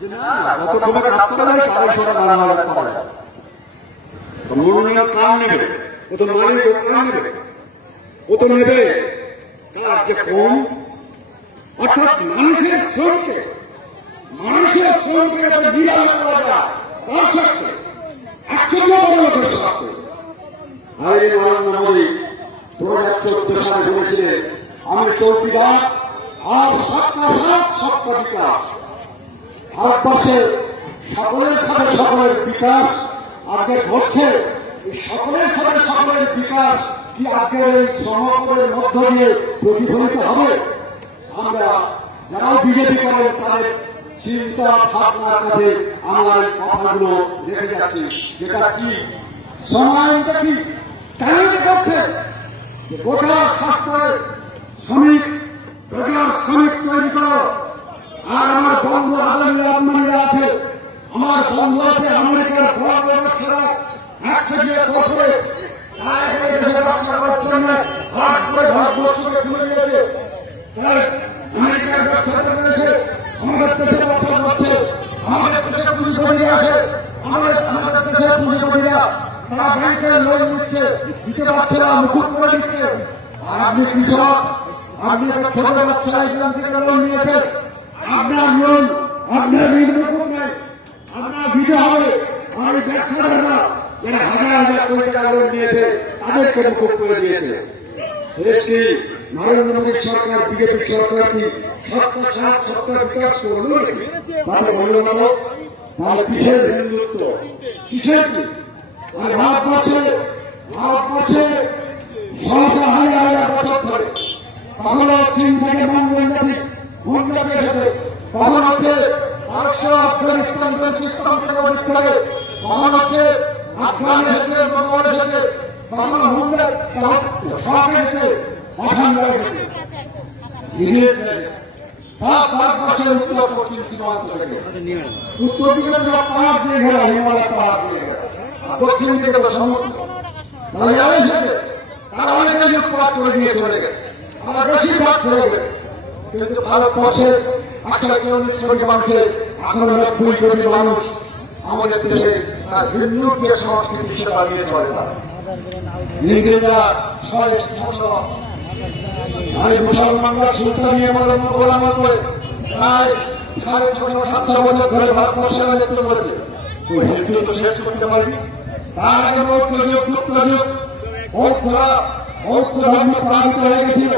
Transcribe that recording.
যত ক্ষমতা থাকতে পারে তারাই সেটা মানা হবে করা যাবে। মনোনয়ন কার নেবে? ও তো মালিক, ও কার নেবে? ও তো নেবে তার যে কম, অর্থাৎ মানুষের শ্রমকে বিরাম করা যায় তার সাথে 100 বড় লোকের সাথে। আরে নরেন্দ্র মোদী 2014 সালে বলেছিলেন আমি চৌকিদার আর সবকা বিকাশ। ভারতবর্ষের সকলের সাথে সকলের বিকাশ আজকে ঘটছে। এই সকলের সাথে সকলের বিকাশ কি আজকের এই শ্রমকরের মধ্য দিয়ে প্রতিফলিত হবে? আমরা যারাও বিজেপি করেন তাদের চিন্তা ভাবনার কাছে আমার কথাগুলো রেখে যাচ্ছি। যেটা কি শ্রমায়নটা কি কেন করছে? গোটা সস্তার শ্রমিক, বেকার শ্রমিক তৈরি করো। আর আমার বন্ধু আদানিরা আছে, আমার বন্ধু আছে আমেরিকার বড় ব্যবসারা, একসাথে করে ব্যবসা করার জন্য ভারতবর্ষকে খুলে দিয়েছে। তাই আমেরিকার ব্যবসা করেছে, আমাদের দেশে ব্যবসা করছে, আমাদের দেশে পুঁজিপতিরা আছে, আমাদের দেশে পুঁজিপতিরা তারা ব্যাংকের লোন নিচ্ছে, দিতে পারছে না, মুকুট করে দিচ্ছে। আর আপনি কৃষক, আপনি ছোট ব্যবসা এখান থেকে লোন নিয়েছেন, আপনার লোন আপনার মুকুট নেই, আপনার দিতে হবে। আর ব্যবসাদাররা যারা হাজার কোটি টাকা লোন নিয়েছে তাদেরকে মুকুট করে দিয়েছে। দেশটি নরেন্দ্র মোদী সরকার, বিজেপি সরকার কি সবকা সাথ সবকা বিকাশ করলো? তাহলে বলল তাহলে কিসের হিন্দুত্ব, কিসের কি? আর ভারতবর্ষে 1,000 বছর ধরে কখনো চীন থেকে মঙ্গোলিয়া এসেছে, কখন হচ্ছে পারস্য, আফগানিস্তান, বেলুচিস্তান থেকে বিখ্যাত, কখন হচ্ছে আফগান এসেছে, মঙ্গল এসেছে, কখন হুন্ডা সব এসেছে, পাঠান এসেছে। সব ভারতবর্ষের উত্তর পশ্চিম সীমান্ত থেকে, উত্তর দিকে পাহাড় দিয়ে ঘেরা, হিমালয় পাহাড় দিয়ে ঘেরা, দক্ষিণ দিকে তো সমুদ্র। তারা এসেছে, তারা অনেকে লুটপাট করে দিয়ে চলে গেছে, আমরা বেশিরভাগ চলে গেছে। কিন্তু ভারতবর্ষের 119 কোটি মানুষের 90 কোটি মানুষ আমাদের দেশে তার হিন্দুত্বের সংস্কৃতি সেবা নিয়ে চলে না। ইংরেজরা 700 মুসলমানরা সুলতানি আমলে গোলামি করে প্রায় 650-700 বছর ধরে ভারতবর্ষের রাজত্ব করেছে। হিন্দু তো শেষ করতে পারবি? তার আগে বৌদ্ধ যুগ, গুপ্ত যুগ, বৌদ্ধ ধর্ম পালিত হয়ে গেছিল।